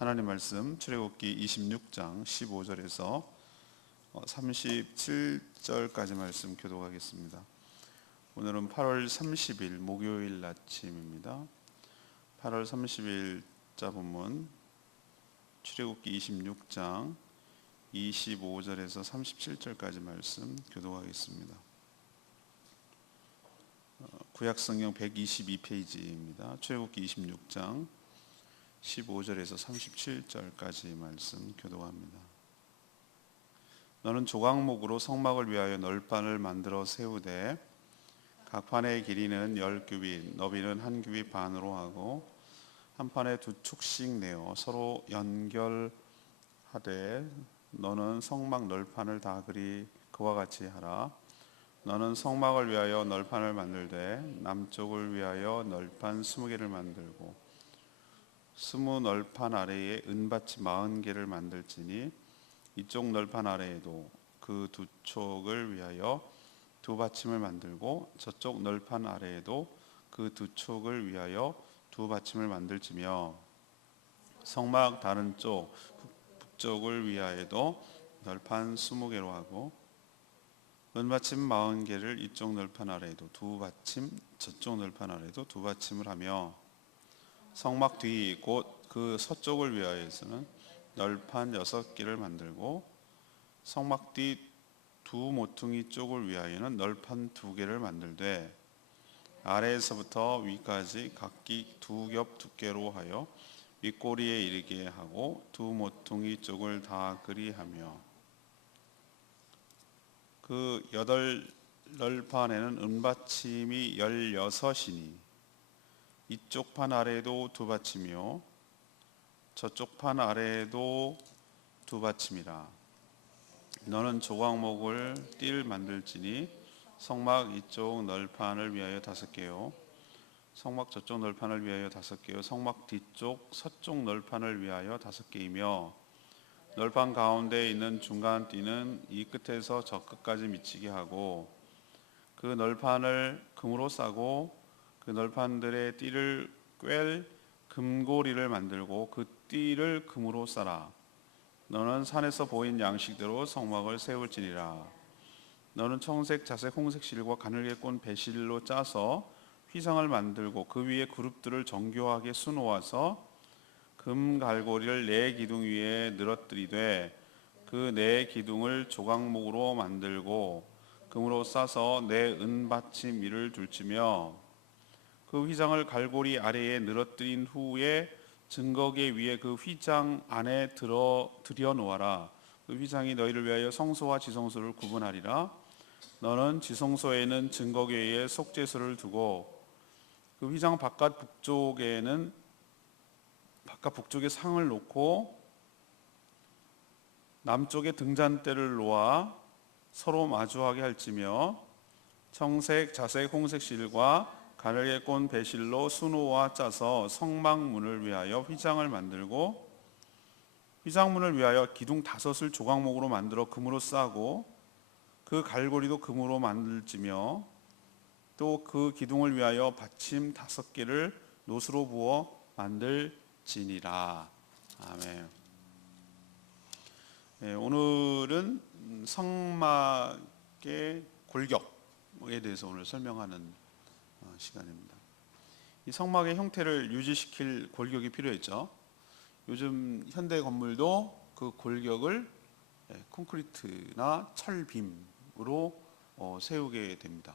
하나님 말씀 출애굽기 26장 15절에서 37절까지 말씀 교독하겠습니다. 오늘은 8월 30일 목요일 아침입니다. 8월 30일 자 본문 출애굽기 26장 25절에서 37절까지 말씀 교독하겠습니다. 구약성경 122페이지입니다. 출애굽기 26장 15절에서 37절까지 말씀 교독합니다. 너는 조각목으로 성막을 위하여 널판을 만들어 세우되 각 판의 길이는 10규빗, 너비는 1규빗 반으로 하고 한 판에 2축씩 내어 서로 연결하되 너는 성막 널판을 다 그와 같이 하라. 너는 성막을 위하여 널판을 만들되 남쪽을 위하여 널판 20개를 만들고 20 널판 아래에 은받침 40개를 만들지니 이쪽 널판 아래에도 그 두 촉을 위하여 두 받침을 만들고 저쪽 널판 아래에도 그 두 촉을 위하여 두 받침을 만들지며 성막 다른 쪽 북쪽을 위하여도 널판 20개로 하고 은받침 40개를 이쪽 널판 아래에도 두 받침 저쪽 널판 아래에도 두 받침을 하며 성막 뒤 곧 그 서쪽을 위하여서는 널판 6개를 만들고 성막 뒤 두 모퉁이 쪽을 위하여는 널판 2개를 만들되 아래에서부터 위까지 각기 2겹 두께로 하여 윗꼬리에 이르게 하고 두 모퉁이 쪽을 다 그리하며 그 8널판에는 은받침이 16이니 이쪽 판 아래에도 두 받침이요 저쪽 판 아래에도 두 받침이라. 너는 조각목을 띠를 만들지니 성막 이쪽 널판을 위하여 5개요 성막 저쪽 널판을 위하여 5개요 성막 뒤쪽 서쪽 널판을 위하여 5개이며 널판 가운데에 있는 중간 띠는 이 끝에서 저 끝까지 미치게 하고 그 널판을 금으로 싸고 그 널판들의 띠를 꿰 금고리를 만들고 그 띠를 금으로 싸라. 너는 산에서 보인 양식대로 성막을 세울지니라. 너는 청색, 자색, 홍색 실과 가늘게 꼰 배실로 짜서 휘장을 만들고 그 위에 그룹들을 정교하게 수놓아서 금 갈고리를 4기둥 위에 늘어뜨리되 그 4기둥을 조각목으로 만들고 금으로 싸서 4 은받침 위를 둘지며 그 휘장을 갈고리 아래에 늘어뜨린 후에 증거계 위에 그 휘장 안에 들여 놓아라. 그 휘장이 너희를 위하여 성소와 지성소를 구분하리라. 너는 지성소에는 증거계 위에 속죄소를 두고 그 휘장 바깥 북쪽에 상을 놓고 남쪽에 등잔대를 놓아 서로 마주하게 할지며 청색, 자색, 홍색 실과 가늘게 꼰 배실로 수놓아 짜서 성막문을 위하여 휘장을 만들고 휘장문을 위하여 기둥 5을 조각목으로 만들어 금으로 싸고 그 갈고리도 금으로 만들지며 또 그 기둥을 위하여 받침 5개를 노수로 부어 만들지니라. 아멘. 네, 오늘은 성막의 골격에 대해서 오늘 설명하는 시간입니다. 이 성막의 형태를 유지시킬 골격이 필요했죠. 요즘 현대 건물도 그 골격을 콘크리트나 철빔으로 세우게 됩니다.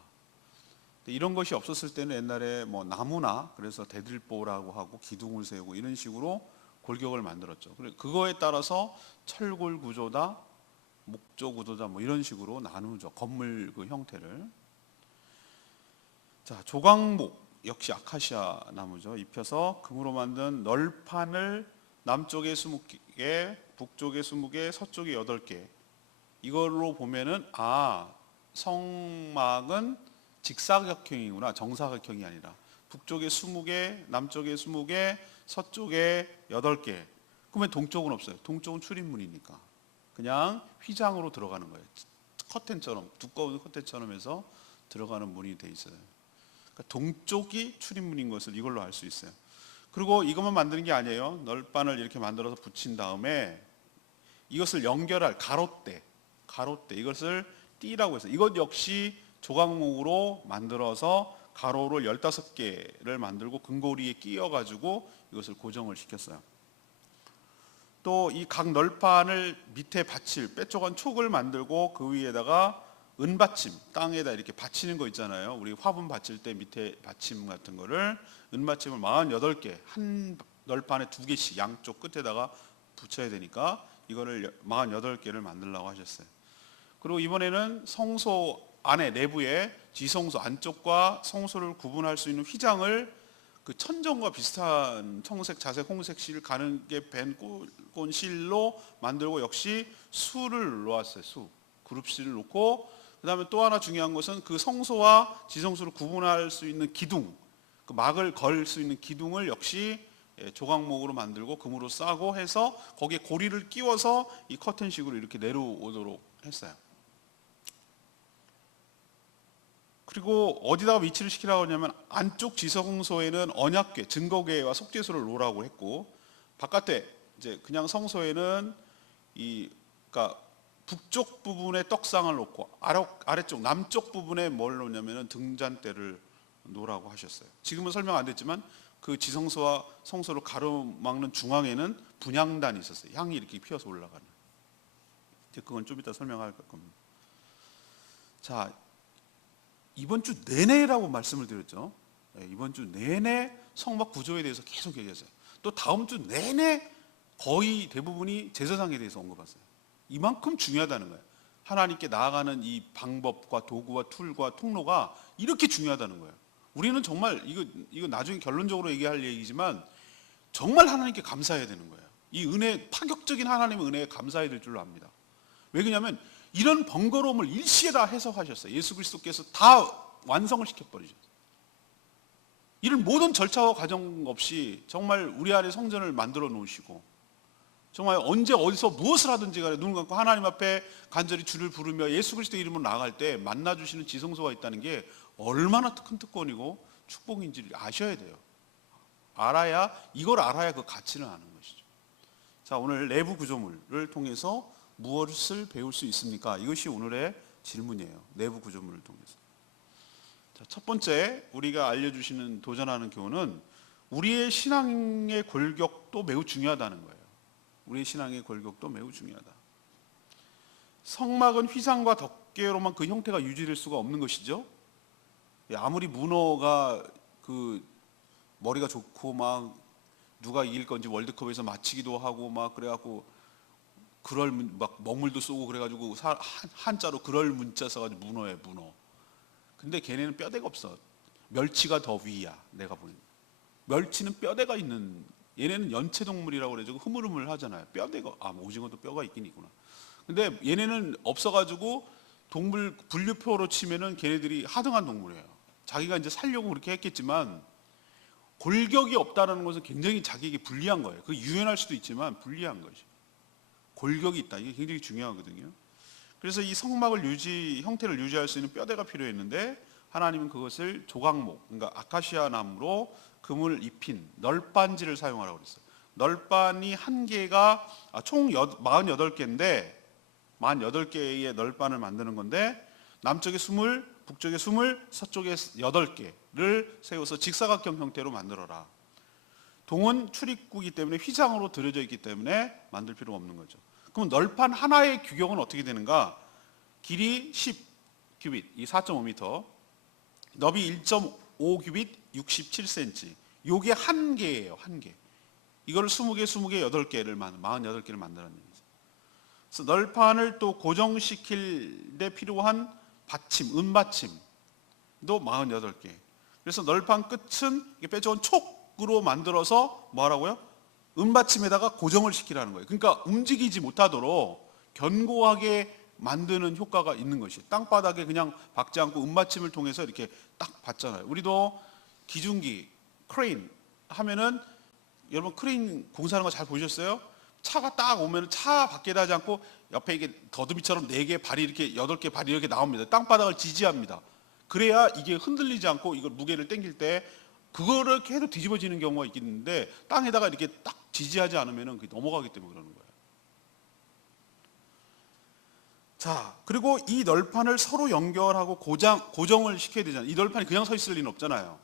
이런 것이 없었을 때는 옛날에 나무나 그래서 대들보라고 하고 기둥을 세우고 이런 식으로 골격을 만들었죠. 그거에 따라서 철골 구조다, 목조 구조다 이런 식으로 나누죠. 건물 그 형태를. 자, 조각목 역시 아카시아 나무죠. 입혀서 금으로 만든 널판을 남쪽에 20개, 북쪽에 20개, 서쪽에 8개. 이걸로 보면은 성막은 직사각형이구나. 정사각형이 아니라 북쪽에 20개, 남쪽에 20개, 서쪽에 8개. 그러면 동쪽은 없어요. 동쪽은 출입문이니까 그냥 휘장으로 들어가는 거예요. 커튼처럼, 두꺼운 커튼처럼 해서 들어가는 문이 돼 있어요. 그러니까 동쪽이 출입문인 것을 이걸로 알 수 있어요. 그리고 이것만 만드는 게 아니에요. 널판을 이렇게 만들어서 붙인 다음에 이것을 연결할 가로대 이것을 띠라고 해서 이것 역시 조각목으로 만들어서 가로를 15개를 만들고 금고리에 끼워 가지고 이것을 고정을 시켰어요. 또 이 각 널판을 밑에 받칠 빼쪽한 촉을 만들고 그 위에다가 은받침, 땅에다 이렇게 받치는 거 있잖아요. 우리 화분 받칠 때 밑에 받침 같은 거를 은받침을 48개, 한 널판에 2개씩 양쪽 끝에다가 붙여야 되니까 이거를 48개를 만들려고 하셨어요. 그리고 이번에는 성소 안에 내부에 지성소 안쪽과 성소를 구분할 수 있는 휘장을 그 천정과 비슷한 청색, 자색, 홍색 실 가늘게 밴 꼰 실로 만들고 역시 수를 놓았어요. 수, 그룹실을 놓고 그다음에 또 하나 중요한 것은 그 성소와 지성소를 구분할 수 있는 기둥, 그 막을 걸 수 있는 기둥을 역시 조각목으로 만들고 금으로 싸고 해서 거기에 고리를 끼워서 이 커튼식으로 이렇게 내려오도록 했어요. 그리고 어디다가 위치를 시키라고 하냐면 안쪽 지성소에는 언약궤, 증거궤와 속죄소를 놓으라고 했고 바깥에 이제 그냥 성소에는 그러니까 북쪽 부분에 떡상을 놓고 아래쪽 남쪽 부분에 뭘 놓냐면은 등잔대를 놓으라고 하셨어요. 지금은 설명 안 됐지만 그 지성소와 성소를 가로막는 중앙에는 분향단이 있었어요. 향이 이렇게 피어서 올라가는. 이제 그건 좀 이따 설명할 겁니다. 자, 이번 주 내내라고 말씀을 드렸죠. 이번 주 내내 성막 구조에 대해서 계속 얘기했어요. 또 다음 주 내내 거의 대부분이 제사상에 대해서 언급했어요. 이만큼 중요하다는 거예요. 하나님께 나아가는 이 방법과 도구와 툴과 통로가 이렇게 중요하다는 거예요. 우리는 정말 이거 나중에 결론적으로 얘기할 얘기지만 정말 하나님께 감사해야 되는 거예요. 이 은혜, 파격적인 하나님의 은혜에 감사해야 될 줄로 압니다. 왜 그러냐면 이런 번거로움을 일시에 다 해소하셨어요. 예수 그리스도께서 다 완성을 시켜버리셨어요. 이런 모든 절차와 과정 없이 정말 우리 안에 성전을 만들어 놓으시고 정말 언제 어디서 무엇을 하든지 간에 눈을 감고 하나님 앞에 간절히 주를 부르며 예수 그리스도 이름으로 나아갈 때 만나주시는 지성소가 있다는 게 얼마나 큰 특권이고 축복인지를 아셔야 돼요. 이걸 알아야 그 가치를 아는 것이죠. 자, 오늘 내부 구조물을 통해서 무엇을 배울 수 있습니까? 이것이 오늘의 질문이에요. 내부 구조물을 통해서. 자, 첫 번째 우리가 알려주시는 도전하는 교훈은 우리의 신앙의 골격도 매우 중요하다는 거예요. 우리의 신앙의 골격도 매우 중요하다. 성막은 휘장과 덮개로만 그 형태가 유지될 수가 없는 것이죠. 아무리 문어가 그 머리가 좋고 막 누가 이길 건지 월드컵에서 맞히기도 하고 막 그래갖고 그럴 막 먹물도 쏘고 그래가지고 한자로 그럴 문자 써가지고 문어예요, 문어. 근데 걔네는 뼈대가 없어. 멸치가 더 위야, 내가 보는. 멸치는 뼈대가 있는. 얘네는 연체동물이라고 그래가지고 흐물흐물 하잖아요. 뼈대가 오징어도 뼈가 있긴 있구나. 근데 얘네는 없어가지고 동물 분류표로 치면은 걔네들이 하등한 동물이에요. 자기가 이제 살려고 그렇게 했겠지만 골격이 없다는 것은 굉장히 자기에게 불리한 거예요. 그 유연할 수도 있지만 불리한 것이. 골격이 있다. 이게 굉장히 중요하거든요. 그래서 이 성막을 형태를 유지할 수 있는 뼈대가 필요했는데 하나님은 그것을 조각목, 그러니까 아카시아 나무로 금을 입힌 널빤지를 사용하라고 그랬어요. 널빤이 한 개가 총 48개인데 48개의 널빤을 만드는 건데 남쪽에 20, 북쪽에 20, 서쪽에 8개를 세워서 직사각형 형태로 만들어라. 동은 출입구이기 때문에 휘장으로 들여져 있기 때문에 만들 필요가 없는 거죠. 그럼 널판 하나의 규격은 어떻게 되는가? 길이 10규빗, 이 4.5m, 너비 1.5규빗, 67cm. 요게 한 개예요, 한 개. 이걸 20개, 8개를 48개를 만들어낸 거죠. 그래서 널판을 또 고정시킬 데 필요한 받침, 은받침도 48개. 그래서 널판 끝은 빼져온 촉으로 만들어서 뭐 하라고요? 은받침에다가 고정을 시키라는 거예요. 그러니까 움직이지 못하도록 견고하게 만드는 효과가 있는 것이에요. 땅바닥에 그냥 박지 않고 은받침을 통해서 이렇게 딱 받잖아요. 우리도 기중기, 크레인 하면은 여러분 크레인 공사하는 거 잘 보셨어요? 차가 딱 오면 차 밖에다 하지 않고 옆에 이게 더듬이처럼 4개 발이 이렇게 8개 발이 이렇게 나옵니다. 땅바닥을 지지합니다. 그래야 이게 흔들리지 않고 이걸 무게를 당길 때 그거를 해도 뒤집어지는 경우가 있겠는데 땅에다가 이렇게 딱 지지하지 않으면 그게 넘어가기 때문에 그러는 거예요. 자, 그리고 이 널판을 서로 연결하고 고정을 시켜야 되잖아요. 이 널판이 그냥 서 있을 리는 없잖아요.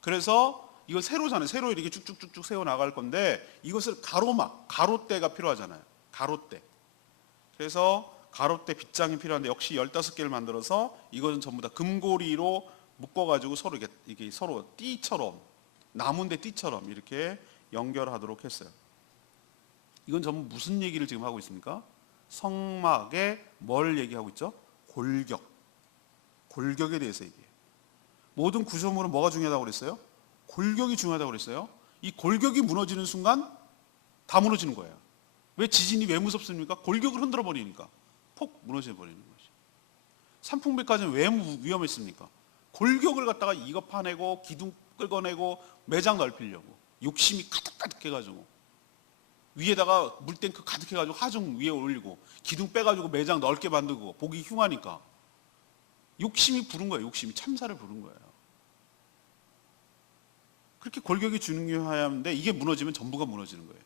그래서 이거 세로잖아요. 세로 이렇게 쭉쭉쭉쭉 세워 나갈 건데 이것을 가로대가 필요하잖아요. 가로대. 그래서 가로대 빗장이 필요한데 역시 15개를 만들어서 이것은 전부 다 금고리로 묶어가지고 서로 이게 서로 띠처럼 나무인데 띠처럼 이렇게 연결하도록 했어요. 이건 전부 무슨 얘기를 지금 하고 있습니까? 성막에 뭘 얘기하고 있죠? 골격. 골격에 대해서 얘기해요. 모든 구조물은 뭐가 중요하다고 그랬어요? 골격이 중요하다고 그랬어요. 이 골격이 무너지는 순간 다 무너지는 거예요. 왜 지진이 왜 무섭습니까? 골격을 흔들어 버리니까 폭 무너져 버리는 거죠. 산풍백화점이 왜 위험했습니까? 골격을 갖다가 이거 파내고 기둥 끌어내고 매장 넓히려고 욕심이 가득가득 해가지고 위에다가 물탱크 가득 해가지고 하중 위에 올리고 기둥 빼가지고 매장 넓게 만들고 보기 흉하니까 욕심이 부른 거예요. 욕심이 참사를 부른 거예요. 그렇게 골격이 중요해야 하는데 이게 무너지면 전부가 무너지는 거예요.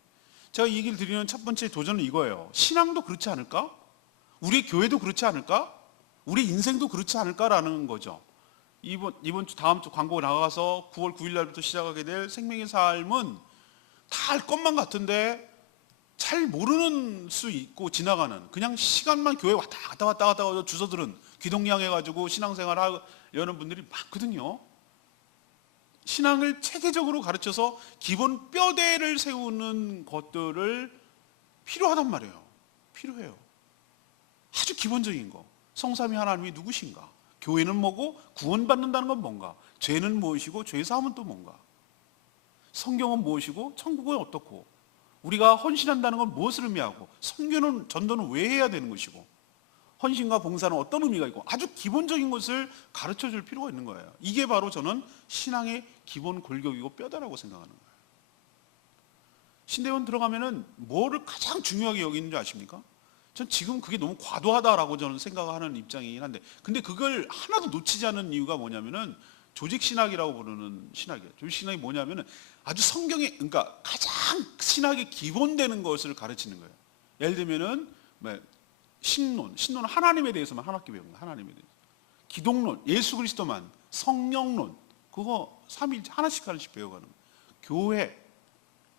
제가 이 얘기를 드리는 첫 번째 도전은 이거예요. 신앙도 그렇지 않을까? 우리 교회도 그렇지 않을까? 우리 인생도 그렇지 않을까라는 거죠. 이번 주 다음 주 광고 나가서 9월 9일 날부터 시작하게 될 생명의 삶은 다 알 것만 같은데 잘 모르는 수 있고 지나가는 그냥 시간만 교회 왔다 갔다 주소들은 귀동냥 해가지고 신앙생활 하려는 분들이 많거든요. 신앙을 체계적으로 가르쳐서 기본 뼈대를 세우는 것들을 필요하단 말이에요. 필요해요. 아주 기본적인 거. 성삼위 하나님이 누구신가? 교회는 뭐고 구원받는다는 건 뭔가? 죄는 무엇이고 죄사함은 또 뭔가? 성경은 무엇이고 천국은 어떻고? 우리가 헌신한다는 건 무엇을 의미하고 선교는 전도는 왜 해야 되는 것이고 헌신과 봉사는 어떤 의미가 있고 아주 기본적인 것을 가르쳐 줄 필요가 있는 거예요. 이게 바로 저는 신앙의 기본 골격이고 뼈다라고 생각하는 거예요. 신대원 들어가면은 뭐를 가장 중요하게 여기는 줄 아십니까? 전 지금 그게 너무 과도하다라고 저는 생각하는 입장이긴 한데 근데 그걸 하나도 놓치지 않는 이유가 뭐냐면은 조직신학이라고 부르는 신학이에요. 조직신학이 뭐냐면은 아주 성경에 그러니까 가장 신학의 기본되는 것을 가르치는 거예요. 예를 들면은 신론은 하나님에 대해서만 한 학기 배우는 거예요. 하나님에 대해서. 기독론, 예수 그리스도만, 성령론 그거 3일 하나씩 배워가는 거예요. 교회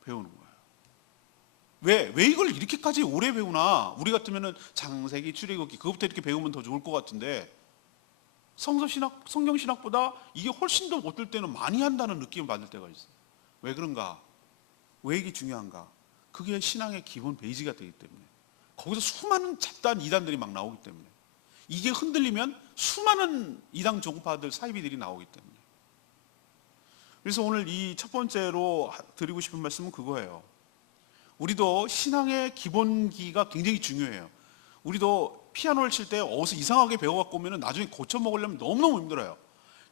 배우는 거예요. 왜 이걸 이렇게까지 오래 배우나? 우리 같으면은 창세기, 출애굽기 그것부터 이렇게 배우면 더 좋을 것 같은데 성서신학, 성경신학보다 이게 훨씬 더 어떨 때는 많이 한다는 느낌을 받을 때가 있어요. 왜 그런가? 왜 이게 중요한가? 그게 신앙의 기본 베이지가 되기 때문에 거기서 수많은 잡다한 이단들이 막 나오기 때문에 이게 흔들리면 수많은 이단 종파들 사이비들이 나오기 때문에 그래서 오늘 이 첫 번째로 드리고 싶은 말씀은 그거예요. 우리도 신앙의 기본기가 굉장히 중요해요. 우리도 피아노를 칠 때 어디서 이상하게 배워갖고 오면 나중에 고쳐먹으려면 너무너무 힘들어요.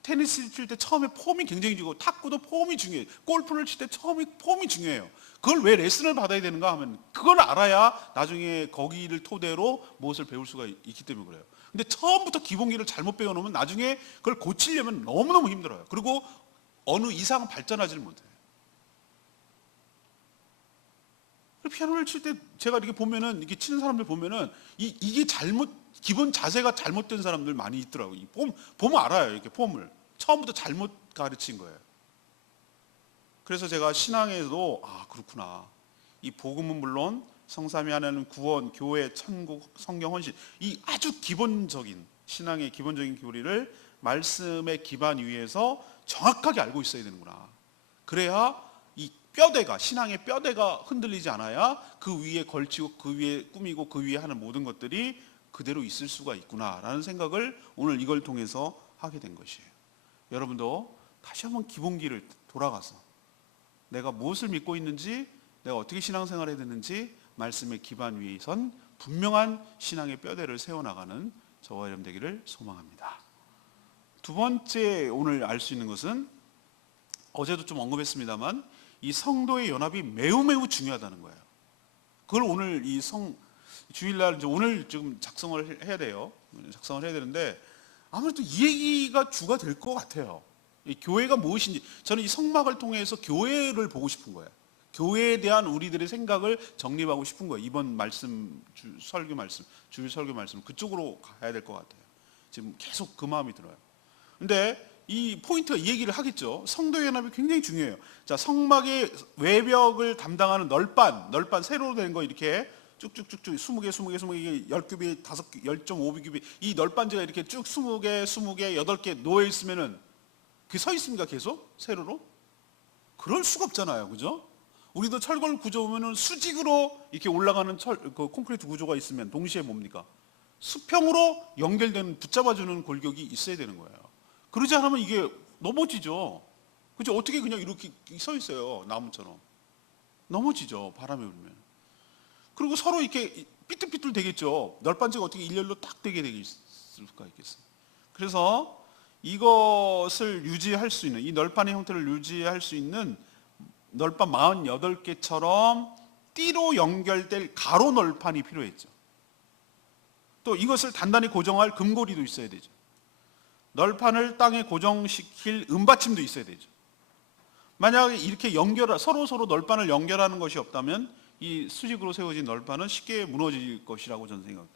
테니스 칠 때 처음에 폼이 굉장히 중요하고 탁구도 폼이 중요해요. 골프를 칠 때 처음에 폼이 중요해요. 그걸 왜 레슨을 받아야 되는가 하면 그걸 알아야 나중에 거기를 토대로 무엇을 배울 수가 있기 때문에 그래요. 근데 처음부터 기본기를 잘못 배워놓으면 나중에 그걸 고치려면 너무너무 힘들어요. 그리고 어느 이상 발전하지를 못해요. 피아노를 칠 때 제가 이렇게 보면은 이렇게 치는 사람들 보면은 이게 기본 자세가 잘못된 사람들 많이 있더라고요. 보면 알아요. 이렇게 폼을 처음부터 잘못 가르친 거예요. 그래서 제가 신앙에도 그렇구나. 이 복음은 물론 성삼위 하나님 구원, 교회, 천국, 성경, 헌신 이 아주 기본적인 신앙의 기본적인 교리를 말씀의 기반 위에서 정확하게 알고 있어야 되는구나. 그래야 이 뼈대가 신앙의 뼈대가 흔들리지 않아야 그 위에 걸치고 그 위에 꾸미고 그 위에 하는 모든 것들이 그대로 있을 수가 있구나라는 생각을 오늘 이걸 통해서 하게 된 것이에요. 여러분도 다시 한번 기본기를 돌아가서 내가 무엇을 믿고 있는지 내가 어떻게 신앙생활을 해야 되는지 말씀의 기반 위에 선 분명한 신앙의 뼈대를 세워나가는 저와 여러분 되기를 소망합니다. 두 번째 오늘 알 수 있는 것은 어제도 좀 언급했습니다만 이 성도의 연합이 매우 중요하다는 거예요. 그걸 오늘 주일날 이제 오늘 지금 작성을 해야 돼요. 작성을 해야 되는데 아무래도 이 얘기가 주가 될 것 같아요. 이 교회가 무엇인지, 저는 이 성막을 통해서 교회를 보고 싶은 거예요. 교회에 대한 우리들의 생각을 정립하고 싶은 거예요. 이번 말씀, 설교 말씀, 주일 설교 말씀 그쪽으로 가야 될 것 같아요. 지금 계속 그 마음이 들어요. 근데 이 포인트가 이 얘기를 하겠죠. 성도 연합이 굉장히 중요해요. 자, 성막의 외벽을 담당하는 널판 세로로 된 거 이렇게 쭉쭉쭉쭉 20개, 10큐빅, 5개, 0.5큐빅 이 널판지가 이렇게 쭉 20개, 8개 놓여 있으면은 그게 서 있습니까? 계속 세로로? 그럴 수가 없잖아요. 그죠? 우리도 철골 구조 보면은 수직으로 이렇게 올라가는 그 콘크리트 구조가 있으면 동시에 뭡니까? 수평으로 연결되는 붙잡아주는 골격이 있어야 되는 거예요. 그러지 않으면 이게 넘어지죠. 그죠? 어떻게 그냥 이렇게 서 있어요. 나무처럼. 넘어지죠. 바람에 불면. 그리고 서로 이렇게 삐뚤삐뚤 되겠죠. 널빤지가 어떻게 일렬로 딱 되게 되게 있을 수가 있겠어요. 그래서 이것을 유지할 수 있는, 이 널판의 형태를 유지할 수 있는 널판 48개처럼 띠로 연결될 가로 널판이 필요했죠. 또 이것을 단단히 고정할 금고리도 있어야 되죠. 널판을 땅에 고정시킬 은받침도 있어야 되죠. 만약에 이렇게 서로 널판을 연결하는 것이 없다면 이 수직으로 세워진 널판은 쉽게 무너질 것이라고 저는 생각해요.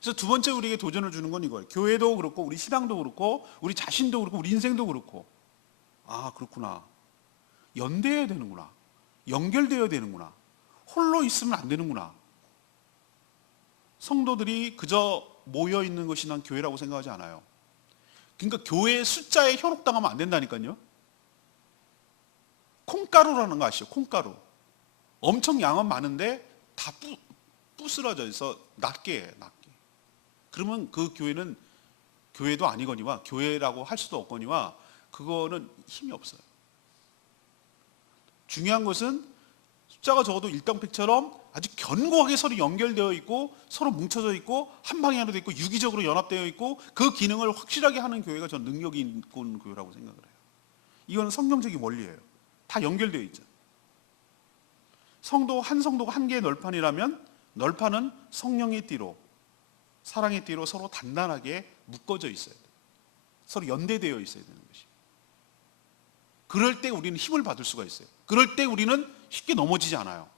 그래서 두 번째 우리에게 도전을 주는 건 이거예요. 교회도 그렇고 우리 신앙도 그렇고 우리 자신도 그렇고 우리 인생도 그렇고, 아 그렇구나, 연대해야 되는구나, 연결되어야 되는구나, 홀로 있으면 안 되는구나. 성도들이 그저 모여 있는 것이 난 교회라고 생각하지 않아요. 그러니까 교회의 숫자에 현혹당하면 안 된다니까요. 콩가루라는 거 아시죠? 콩가루. 엄청 양은 많은데 다 부스러져 있어 낮게 해, 낮게. 그러면 그 교회는 교회도 아니거니와 교회라고 할 수도 없거니와 그거는 힘이 없어요. 중요한 것은 숫자가 적어도 일당백처럼 아주 견고하게 서로 연결되어 있고 서로 뭉쳐져 있고 한 방향으로 되어 있고 유기적으로 연합되어 있고 그 기능을 확실하게 하는 교회가 저는 능력이 있는 교회라고 생각을 해요. 이건 성경적인 원리예요. 다 연결되어 있죠. 한 성도가 한 개의 널판이라면 널판은 성령의 띠로, 사랑의 띠로 서로 단단하게 묶어져 있어야 돼요. 서로 연대되어 있어야 되는 것이. 그럴 때 우리는 힘을 받을 수가 있어요. 그럴 때 우리는 쉽게 넘어지지 않아요.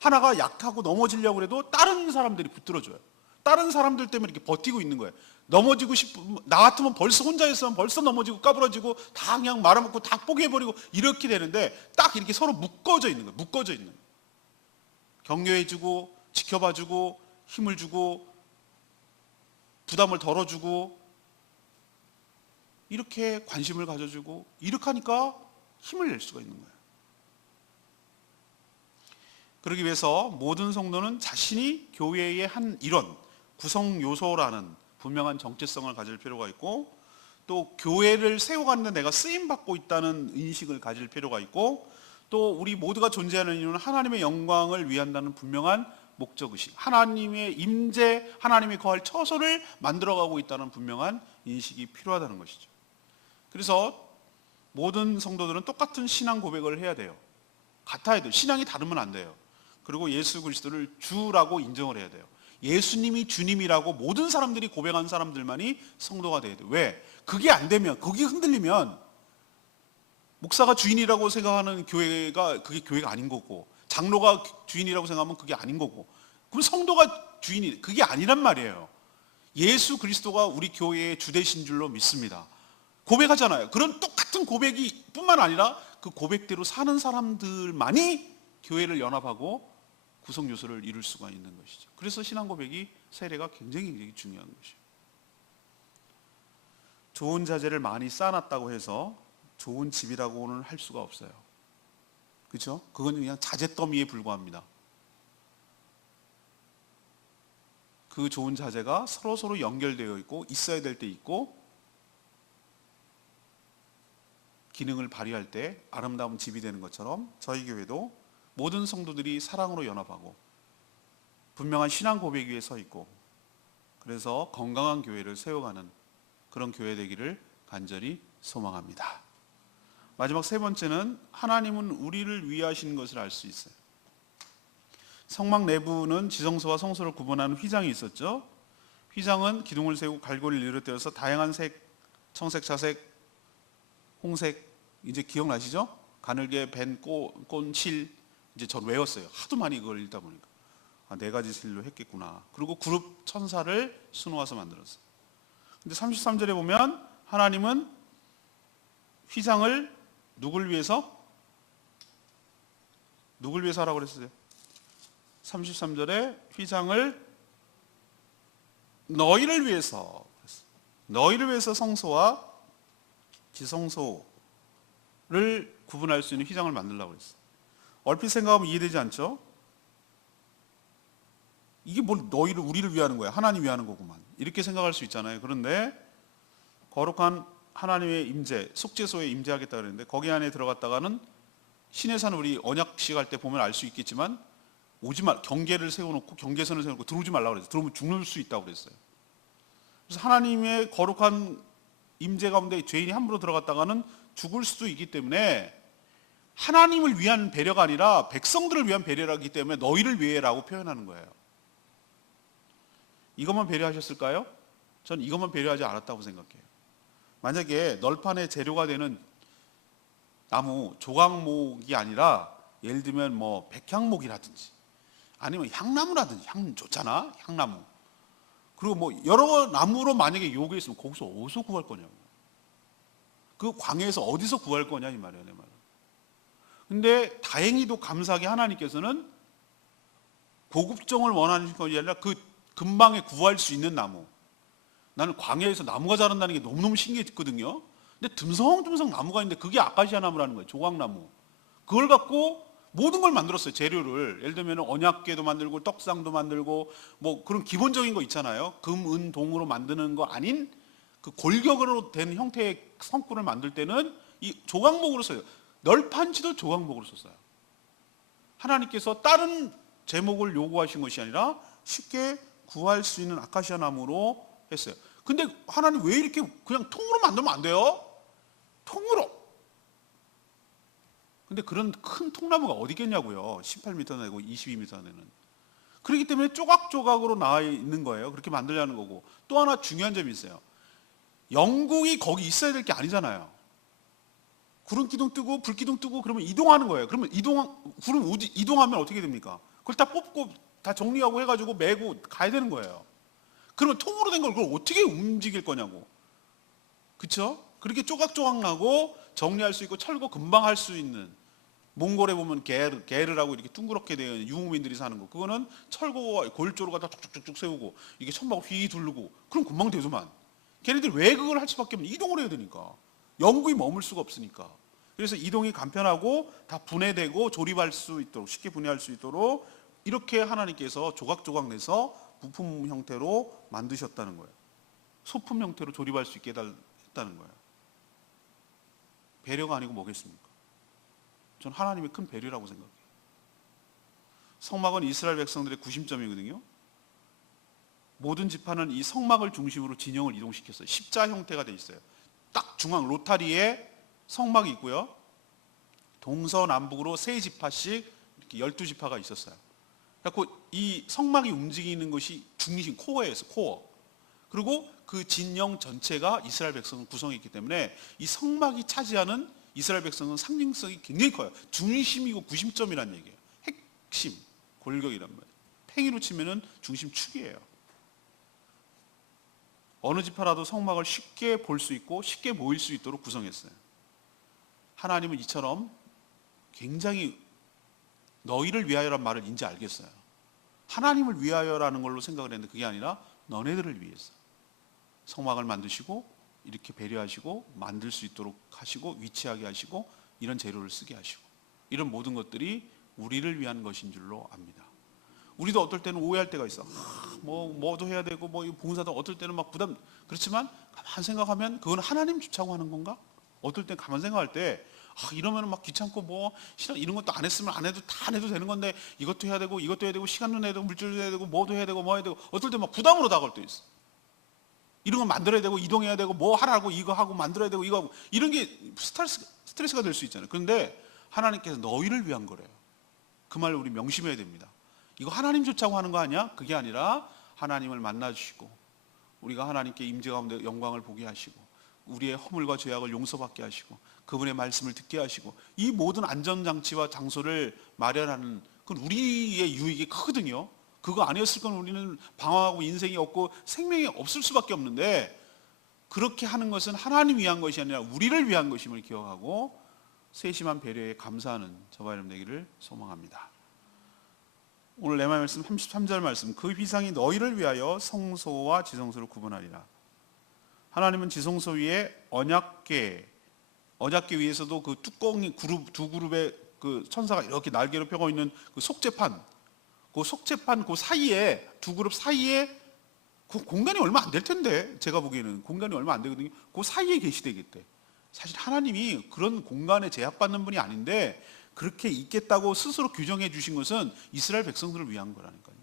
하나가 약하고 넘어지려고 해도 다른 사람들이 붙들어줘요. 다른 사람들 때문에 이렇게 버티고 있는 거예요. 넘어지고 싶으면, 나 같으면 벌써 혼자 있으면 벌써 넘어지고 까부러지고 다 그냥 말아먹고 다 포기해버리고 이렇게 되는데 딱 이렇게 서로 묶어져 있는 거예요. 묶어져 있는 거예요. 격려해주고 지켜봐주고 힘을 주고 부담을 덜어주고 이렇게 관심을 가져주고 이렇게 하니까 힘을 낼 수가 있는 거예요. 그러기 위해서 모든 성도는 자신이 교회의 한 일원, 구성 요소라는 분명한 정체성을 가질 필요가 있고, 또 교회를 세워가는데 내가 쓰임받고 있다는 인식을 가질 필요가 있고, 또 우리 모두가 존재하는 이유는 하나님의 영광을 위한다는 분명한 목적의식, 하나님의 임재, 하나님이 거할 처소를 만들어가고 있다는 분명한 인식이 필요하다는 것이죠. 그래서 모든 성도들은 똑같은 신앙 고백을 해야 돼요. 같아야 돼요. 신앙이 다르면 안 돼요. 그리고 예수 그리스도를 주라고 인정을 해야 돼요. 예수님이 주님이라고 모든 사람들이 고백한 사람들만이 성도가 돼야 돼요. 왜? 그게 안 되면, 그게 흔들리면 목사가 주인이라고 생각하는 교회가 그게 교회가 아닌 거고, 장로가 주인이라고 생각하면 그게 아닌 거고, 그럼 성도가 주인이, 그게 아니란 말이에요. 예수 그리스도가 우리 교회의 주 되신 줄로 믿습니다. 고백하잖아요. 그런 똑같은 고백이 뿐만 아니라 그 고백대로 사는 사람들만이 교회를 연합하고 구성 요소를 이룰 수가 있는 것이죠. 그래서 신앙 고백이 세례가 굉장히 중요한 것이에요. 좋은 자재를 많이 쌓아놨다고 해서 좋은 집이라고는 할 수가 없어요. 그렇죠? 그건 그냥 자재더미에 불과합니다. 그 좋은 자재가 서로 연결되어 있고 있어야 될 때 있고 기능을 발휘할 때 아름다운 집이 되는 것처럼 저희 교회도 모든 성도들이 사랑으로 연합하고 분명한 신앙 고백 위에 서 있고 그래서 건강한 교회를 세워가는 그런 교회 되기를 간절히 소망합니다. 마지막 세 번째는 하나님은 우리를 위하신 것을 알 수 있어요. 성막 내부는 지성소와 성소를 구분하는 휘장이 있었죠. 휘장은 기둥을 세우고 갈고리를 일으켜서 다양한 색, 청색, 자색, 홍색 이제 기억나시죠? 가늘게 밴 꼰실 이제 전 외웠어요. 하도 많이 그걸 읽다 보니까 네 가지 실로 했겠구나. 그리고 그룹 천사를 수놓아서 만들었어요. 근데 33절에 보면 하나님은 휘장을 누굴 위해서 하라고 그랬어요? 33절에 휘장을 너희를 위해서, 너희를 위해서 성소와 지성소를 구분할 수 있는 휘장을 만들라고 그랬어요. 얼핏 생각하면 이해되지 않죠? 이게 뭘 너희를, 우리를 위하는 거야? 하나님 위하는 거구만. 이렇게 생각할 수 있잖아요. 그런데 거룩한 하나님의 임재, 속죄소에 임재하겠다 그랬는데 거기 안에 들어갔다가는 신의 산 우리 언약식 할 때 보면 알 수 있겠지만 오지 말, 경계를 세워놓고 경계선을 세워놓고 들어오지 말라고 그랬어요. 들어오면 죽을 수 있다고 그랬어요. 그래서 하나님의 거룩한 임재 가운데 죄인이 함부로 들어갔다가는 죽을 수도 있기 때문에 하나님을 위한 배려가 아니라 백성들을 위한 배려라기 때문에 너희를 위해라고 표현하는 거예요. 이것만 배려하셨을까요? 전 이것만 배려하지 않았다고 생각해요. 만약에 널판의 재료가 되는 나무, 조각목이 아니라 예를 들면 뭐 백향목이라든지 아니면 향나무라든지, 향 좋잖아, 향나무. 그리고 뭐 여러 나무로 만약에 요구가 있으면 거기서 어디서 구할 거냐고. 그 광야에서 어디서 구할 거냐 이 말이에요, 내 말은. 근데 다행히도 감사하게 하나님께서는 고급정을 원하는 것이 아니라 그 근방에 구할 수 있는 나무. 나는 광야에서 나무가 자란다는 게 너무너무 신기했거든요. 근데 듬성듬성 나무가 있는데 그게 아카시아 나무라는 거예요. 조각나무. 그걸 갖고 모든 걸 만들었어요. 재료를. 예를 들면 언약궤도 만들고 떡상도 만들고 뭐 그런 기본적인 거 있잖아요. 금, 은, 동으로 만드는 거 아닌 그 골격으로 된 형태의 성구를 만들 때는 이 조각목으로 써요. 널판지도 조각목으로 썼어요. 하나님께서 다른 제목을 요구하신 것이 아니라 쉽게 구할 수 있는 아카시아 나무로 했어요. 근데 하나님 왜 이렇게 그냥 통으로 만들면 안 돼요? 통으로. 근데 그런 큰 통나무가 어디 있겠냐고요. 18m 되고 22m 되는. 그렇기 때문에 조각조각으로 나와 있는 거예요. 그렇게 만들려는 거고. 또 하나 중요한 점이 있어요. 영국이 거기 있어야 될 게 아니잖아요. 구름 기둥 뜨고 불 기둥 뜨고 그러면 이동하는 거예요. 그러면 구름 이동하면 어떻게 됩니까? 그걸 다 뽑고 다 정리하고 해가지고 메고 가야 되는 거예요. 그러면 통으로 된 걸 그걸 어떻게 움직일 거냐고. 그렇죠? 그렇게 조각조각 나고 정리할 수 있고 철거 금방 할 수 있는, 몽골에 보면 게르라고 이렇게 둥그렇게 되어 있는 유목민들이 사는 거, 그거는 철거와 골조로 갖다 쭉쭉쭉 세우고 이게 천막 휘 두르고 그럼 금방 되더만. 걔네들 왜 그걸 할 수밖에 없냐? 이동을 해야 되니까. 영구히 머물 수가 없으니까. 그래서 이동이 간편하고 다 분해되고 조립할 수 있도록, 쉽게 분해할 수 있도록 이렇게 하나님께서 조각조각 내서 부품 형태로 만드셨다는 거예요. 소품 형태로 조립할 수 있게 했다는 거예요. 배려가 아니고 뭐겠습니까? 전 하나님의 큰 배려라고 생각해요. 성막은 이스라엘 백성들의 구심점이거든요. 모든 지파는 이 성막을 중심으로 진영을 이동시켰어요. 십자 형태가 돼 있어요. 딱 중앙 로타리에 성막이 있고요. 동서남북으로 세 지파씩 이렇게 12지파가 있었어요. 그래서 이 성막이 움직이는 것이 중심, 코어였어요. 코어. 그리고 그 진영 전체가 이스라엘 백성을 구성했기 때문에 이 성막이 차지하는 이스라엘 백성은 상징성이 굉장히 커요. 중심이고 구심점이라는 얘기예요. 핵심, 골격이란 말이에요. 팽이로 치면은 중심축이에요. 어느 지파라도 성막을 쉽게 볼 수 있고 쉽게 모일 수 있도록 구성했어요. 하나님은 이처럼 굉장히 너희를 위하여란 말을 인지 알겠어요. 하나님을 위하여라는 걸로 생각을 했는데 그게 아니라 너네들을 위해서 성막을 만드시고 이렇게 배려하시고 만들 수 있도록 하시고 위치하게 하시고 이런 재료를 쓰게 하시고 이런 모든 것들이 우리를 위한 것인 줄로 압니다. 우리도 어떨 때는 오해할 때가 있어. 뭐도 해야 되고 뭐 봉사도 어떨 때는 막 부담. 그렇지만 가만 생각하면 그건 하나님 주차고 하는 건가? 어떨 땐 가만 생각할 때 이러면 막 귀찮고 뭐 싫어, 이런 것도 안 했으면 안 해도 다 안 해도 되는 건데 이것도 해야 되고 이것도 해야 되고 시간도 내야 되고 물질도 해야 되고 뭐도 해야 되고 뭐 해야 되고 어떨 때 막 부담으로 다가올 때 있어. 이런 거 만들어야 되고 이동해야 되고 뭐 하라고 이거 하고 만들어야 되고 이거 하고 이런 게 스트레스가 될 수 있잖아요. 그런데 하나님께서 너희를 위한 거래요. 그 말을 우리 명심해야 됩니다. 이거 하나님 좋자고 하는 거 아니야? 그게 아니라 하나님을 만나주시고 우리가 하나님께 임재 가운데 영광을 보게 하시고 우리의 허물과 죄악을 용서받게 하시고 그분의 말씀을 듣게 하시고 이 모든 안전장치와 장소를 마련하는 그건 우리의 유익이 크거든요. 그거 아니었을 건 우리는 방황하고 인생이 없고 생명이 없을 수밖에 없는데, 그렇게 하는 것은 하나님 위한 것이 아니라 우리를 위한 것임을 기억하고 세심한 배려에 감사하는 저와 여러분 되기를 소망합니다. 오늘 레마 말씀 33절 말씀, 그 휘상이 너희를 위하여 성소와 지성소를 구분하리라. 하나님은 지성소 위에 언약궤 위에서도 그 뚜껑이 두 그룹의 그 천사가 이렇게 날개로 펴고 있는 그 속죄판 그 사이에, 두 그룹 사이에, 그 공간이 얼마 안 될 텐데, 제가 보기에는 공간이 얼마 안 되거든요. 그 사이에 계시되겠대. 사실 하나님이 그런 공간에 제약받는 분이 아닌데 그렇게 있겠다고 스스로 규정해 주신 것은 이스라엘 백성들을 위한 거라니까요.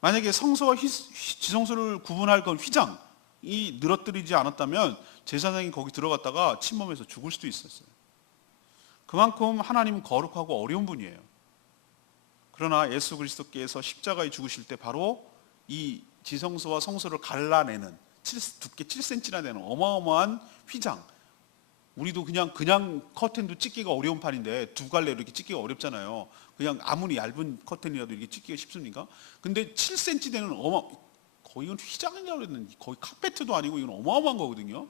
만약에 성소와 지성소를 구분할 건 휘장이 늘어뜨리지 않았다면 제사장이 거기 들어갔다가 침범해서 죽을 수도 있었어요. 그만큼 하나님은 거룩하고 어려운 분이에요. 그러나 예수 그리스도께서 십자가에 죽으실 때 바로 이 지성소와 성소를 갈라내는 두께 7cm나 되는 어마어마한 휘장, 우리도 그냥 커튼도 찢기가 어려운 판인데 두 갈래로 이렇게 찢기가 어렵잖아요. 그냥 아무리 얇은 커튼이라도 이렇게 찢기가 쉽습니까? 근데 7cm 되는 거의 이건 휘장이라고 그랬는데 거의 카페트도 아니고 이건 어마어마한 거거든요.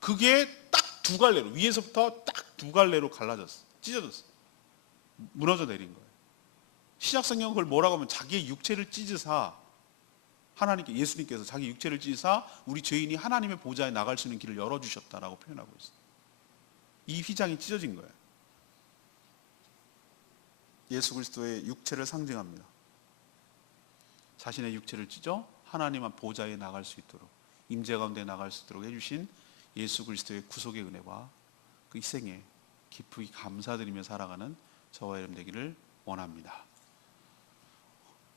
그게 딱 두 갈래로, 위에서부터 딱 두 갈래로 갈라졌어, 찢어졌어, 무너져 내린 거예요. 신약성경은 그걸 뭐라고 하면 자기의 육체를 찢으사, 하나님께, 예수님께서 자기 육체를 찢으사 우리 죄인이 하나님의 보좌에 나갈 수 있는 길을 열어주셨다라고 표현하고 있어요. 이 휘장이 찢어진 거예요. 예수 그리스도의 육체를 상징합니다. 자신의 육체를 찢어 하나님 앞 보좌에 나갈 수 있도록, 임재 가운데 나갈 수 있도록 해주신 예수 그리스도의 구속의 은혜와 그 희생에 깊이 감사드리며 살아가는 저와 여러분 되기를 원합니다.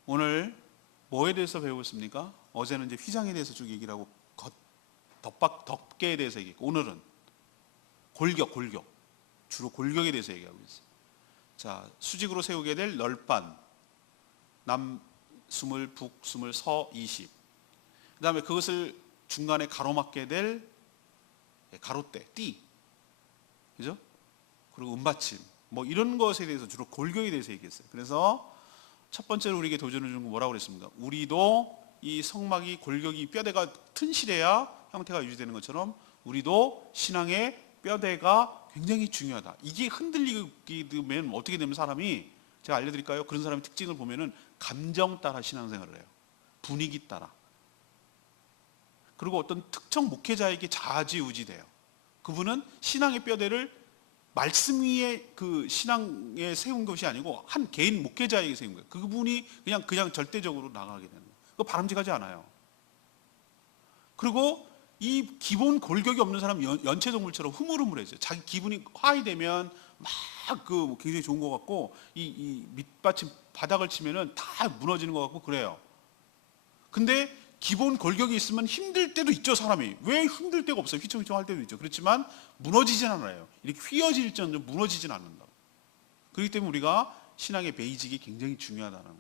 오늘 뭐에 대해서 배우겠습니까? 어제는 이제 휘장에 대해서 쭉 얘기를 하고 덮개에 대해서 얘기했고, 오늘은 골격, 주로 골격에 대해서 얘기하고 있어요. 자, 수직으로 세우게 될 널판, 남 20, 북 20, 서 20. 그 다음에 그것을 중간에 가로막게 될 가로대, 띠, 그죠? 그리고 은받침, 뭐 이런 것에 대해서 주로 골격에 대해서 얘기했어요. 그래서 첫 번째로 우리에게 도전을 주는 건 뭐라고 그랬습니까? 우리도 이 성막이 골격이 뼈대가 튼실해야 형태가 유지되는 것처럼 우리도 신앙의 뼈대가 굉장히 중요하다. 이게 흔들리게 되면 어떻게 되면 사람이, 제가 알려드릴까요? 그런 사람의 특징을 보면은 감정 따라 신앙생활을 해요. 분위기 따라. 그리고 어떤 특정 목회자에게 좌지우지돼요. 그분은 신앙의 뼈대를 말씀 위에 그 신앙에 세운 것이 아니고 한 개인 목회자에게 세운 거예요. 그분이 그냥 절대적으로 나가게 되는 거예요. 그거 바람직하지 않아요. 그리고 이 기본 골격이 없는 사람은 연체동물처럼 흐물흐물해져요. 자기 기분이 화이 되면 막 굉장히 좋은 것 같고, 이 밑받침 바닥을 치면은 다 무너지는 것 같고 그래요. 근데 기본 골격이 있으면 힘들 때도 있죠, 사람이. 왜 힘들 때가 없어요? 휘청휘청 할 때도 있죠. 그렇지만 무너지진 않아요. 이렇게 휘어질 정도로 무너지진 않는다. 그렇기 때문에 우리가 신앙의 베이직이 굉장히 중요하다는 거죠.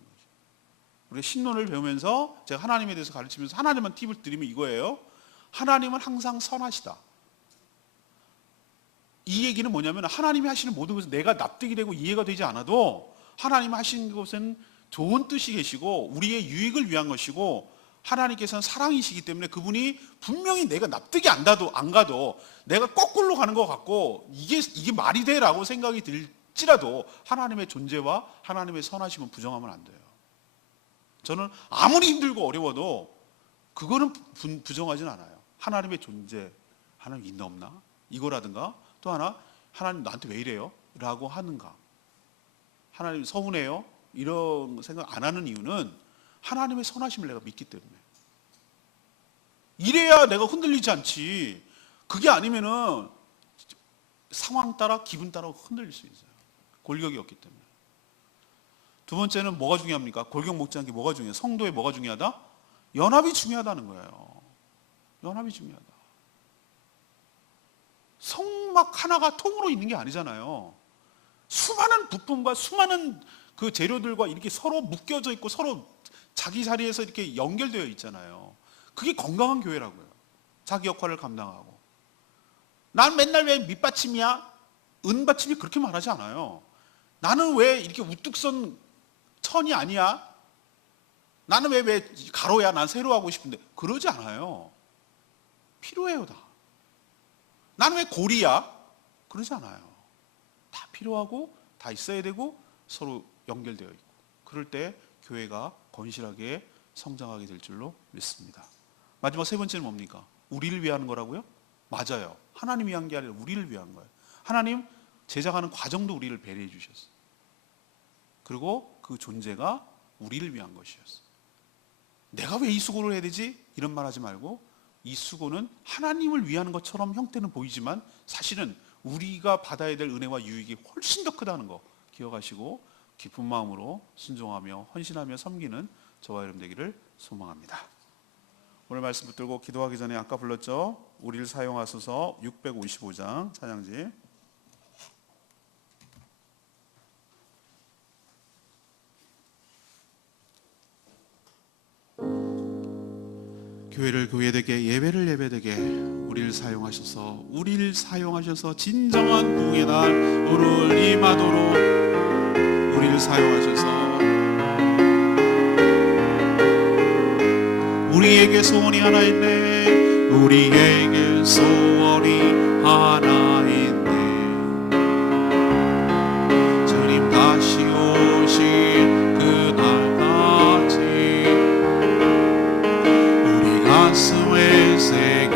우리가 신론을 배우면서 제가 하나님에 대해서 가르치면서 하나님만 팁을 드리면 이거예요. 하나님은 항상 선하시다. 이 얘기는 뭐냐면 하나님이 하시는 모든 것은 내가 납득이 되고 이해가 되지 않아도 하나님이 하시는 것은 좋은 뜻이 계시고 우리의 유익을 위한 것이고, 하나님께서는 사랑이시기 때문에 그분이 분명히 내가 납득이 안 가도 내가 거꾸로 가는 것 같고 이게 말이 돼라고 생각이 들지라도 하나님의 존재와 하나님의 선하심은 부정하면 안 돼요. 저는 아무리 힘들고 어려워도 그거는 부정하진 않아요. 하나님의 존재, 하나님 있나 없나? 이거라든가, 또 하나, 하나님 나한테 왜 이래요? 라고 하는가? 하나님 서운해요? 이런 생각 안 하는 이유는 하나님의 선하심을 내가 믿기 때문에. 이래야 내가 흔들리지 않지. 그게 아니면은 상황 따라 기분 따라 흔들릴 수 있어요. 골격이 없기 때문에. 두 번째는 뭐가 중요합니까? 골격 못지않게 뭐가 중요해요? 성도에 뭐가 중요하다? 연합이 중요하다는 거예요. 연합이 중요하다. 성막 하나가 통으로 있는 게 아니잖아요. 수많은 부품과 수많은 그 재료들과 이렇게 서로 묶여져 있고 서로 자기 자리에서 이렇게 연결되어 있잖아요. 그게 건강한 교회라고요. 자기 역할을 감당하고. 난 맨날 왜 밑받침이야? 은받침이 그렇게 말하지 않아요. 나는 왜 이렇게 우뚝 선 천이 아니야? 나는 왜 가로야? 난 세로 하고 싶은데. 그러지 않아요. 필요해요, 다. 나는 왜 고리야? 그러지 않아요. 다 필요하고 다 있어야 되고 서로 연결되어 있고, 그럴 때 교회가 건실하게 성장하게 될 줄로 믿습니다. 마지막 세 번째는 뭡니까? 우리를 위한 거라고요? 맞아요. 하나님 위한 게 아니라 우리를 위한 거예요. 하나님 제작하는 과정도 우리를 배려해 주셨어요. 그리고 그 존재가 우리를 위한 것이었어요. 내가 왜 이 수고를 해야 되지? 이런 말 하지 말고, 이 수고는 하나님을 위한 것처럼 형태는 보이지만 사실은 우리가 받아야 될 은혜와 유익이 훨씬 더 크다는 거 기억하시고 기쁜 마음으로 순종하며 헌신하며 섬기는 저와 여러분 되기를 소망합니다. 오늘 말씀 붙들고 기도하기 전에 아까 불렀죠? 우리를 사용하소서 655장 찬양지. 교회를 교회되게, 예배를 예배되게 우리를 사용하셔서, 우리를 사용하셔서 진정한 부흥의 날 오늘 임하도록 우리를 사용하셔서 우리에게 소원이 하나 있네. 우리에게 소원이 하나 있네. 주님 다시 오실 그날까지 우리 가슴에 새긴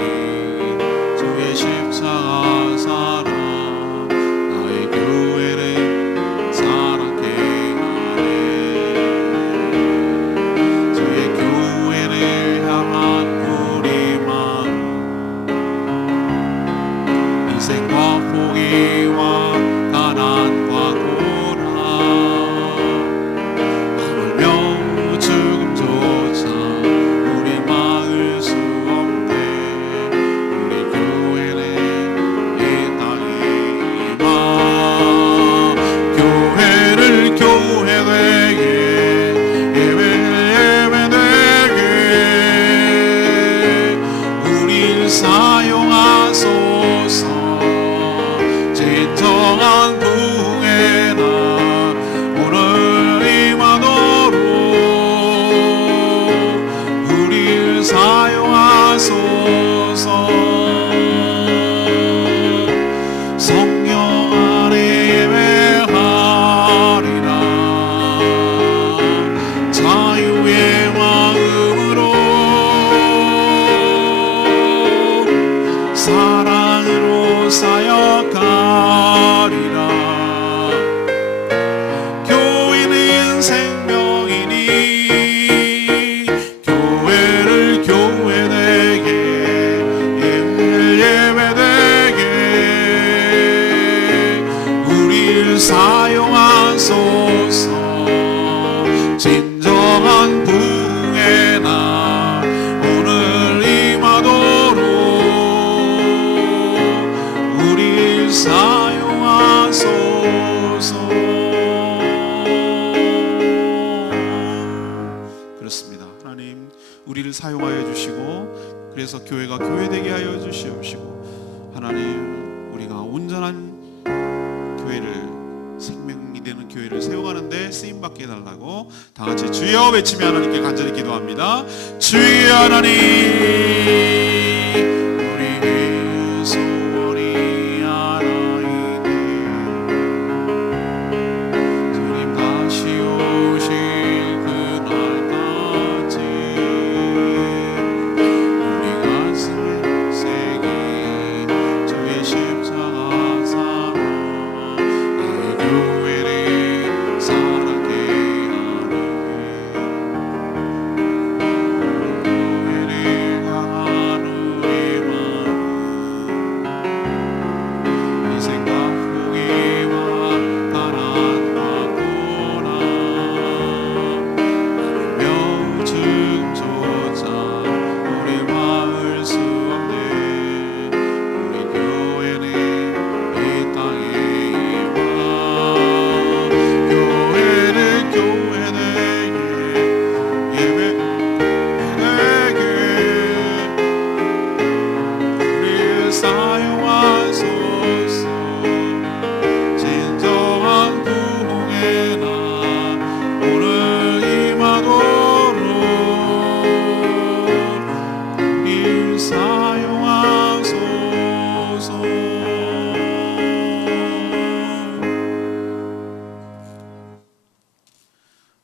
주의 십자가 사랑, 나의 교회를 사랑케 하네. 주의 교회를 향한 우리 마음, 인생과 포기와 가난과 고난, 하물며 죽음조차 우리 막을 수 없네. 우리 교회는 이 땅에 임하. 교회를 교회되게, 예배를 예배되게 우릴 사용하소서. 진정한 부흥의 날 오늘 임하도록 우릴 사용하소서. 성령 안에 예배하리라. 자유의 마음으로 사랑으로 사역하리라. 교회는 생명이니 교회를 교회되게, 예배를 예배되게 우리를 사용하소서. 진정한 부흥의 날 오늘 임하도록 우리를 사용하소서. 그렇습니다. 하나님 우리를 사용하여 주시고, 그래서 교회가 교회되게 하여 주시옵시고, 하나님 우리가 온전한 교회를, 생명이 되는 교회를 세워가는데 쓰임받게 해달라고 다 같이 주여 외치며 하나님께 간절히 기도합니다. 주여 하나님, 우리의 소원이 하나 있네. 주님 다시 오실 그날까지 우리 가슴에 새긴 주의 십자가 사랑, 나의 교회를 사랑케 하네. 교회를 향한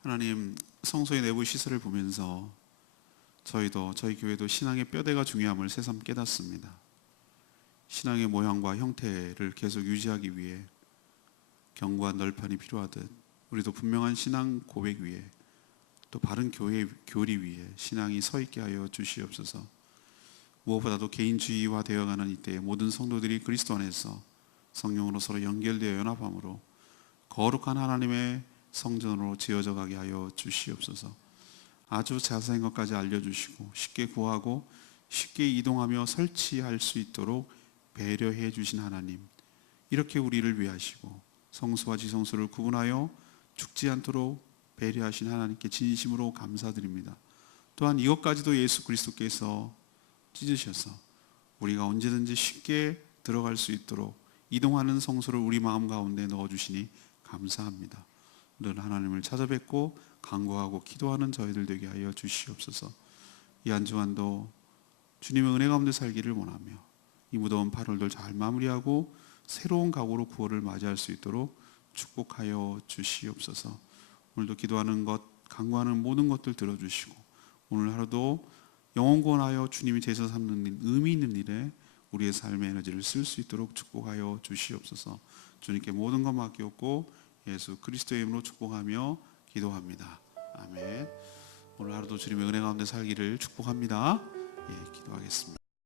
하나님, 성소의 내부 시설을 보면서 저희 교회도 신앙의 뼈대가 중요함을 새삼 깨닫습니다. 신앙의 모양과 형태를 계속 유지하기 위해 견고한 널판이 필요하듯 우리도 분명한 신앙 고백 위에 또 바른 교리 위에 신앙이 서 있게 하여 주시옵소서. 무엇보다도 개인주의화 되어가는 이때에 모든 성도들이 그리스도 안에서 성령으로 서로 연결되어 연합함으로 거룩한 하나님의 성전으로 지어져 가게 하여 주시옵소서. 아주 자세한 것까지 알려주시고 쉽게 구하고 쉽게 이동하며 설치할 수 있도록 배려해 주신 하나님, 이렇게 우리를 위하시고 성수와 지성수를 구분하여 죽지 않도록 배려하신 하나님께 진심으로 감사드립니다. 또한 이것까지도 예수 그리스도께서 찢으셔서 우리가 언제든지 쉽게 들어갈 수 있도록 이동하는 성소를 우리 마음 가운데 넣어주시니 감사합니다. 늘 하나님을 찾아뵙고 간구하고 기도하는 저희들 되게 하여 주시옵소서. 이 한 주간도 주님의 은혜 가운데 살기를 원하며 이 무더운 8월들 잘 마무리하고 새로운 각오로 9월을 맞이할 수 있도록 축복하여 주시옵소서. 오늘도 기도하는 것, 간구하는 모든 것들 들어주시고 오늘 하루도 영혼 구원하여 주님이 제사 삼는 의미 있는 일에 우리의 삶의 에너지를 쓸 수 있도록 축복하여 주시옵소서. 주님께 모든 것 맡겼고 예수 그리스도의 이름으로 축복하며 기도합니다. 아멘. 오늘 하루도 주님의 은혜 가운데 살기를 축복합니다. 기도하겠습니다.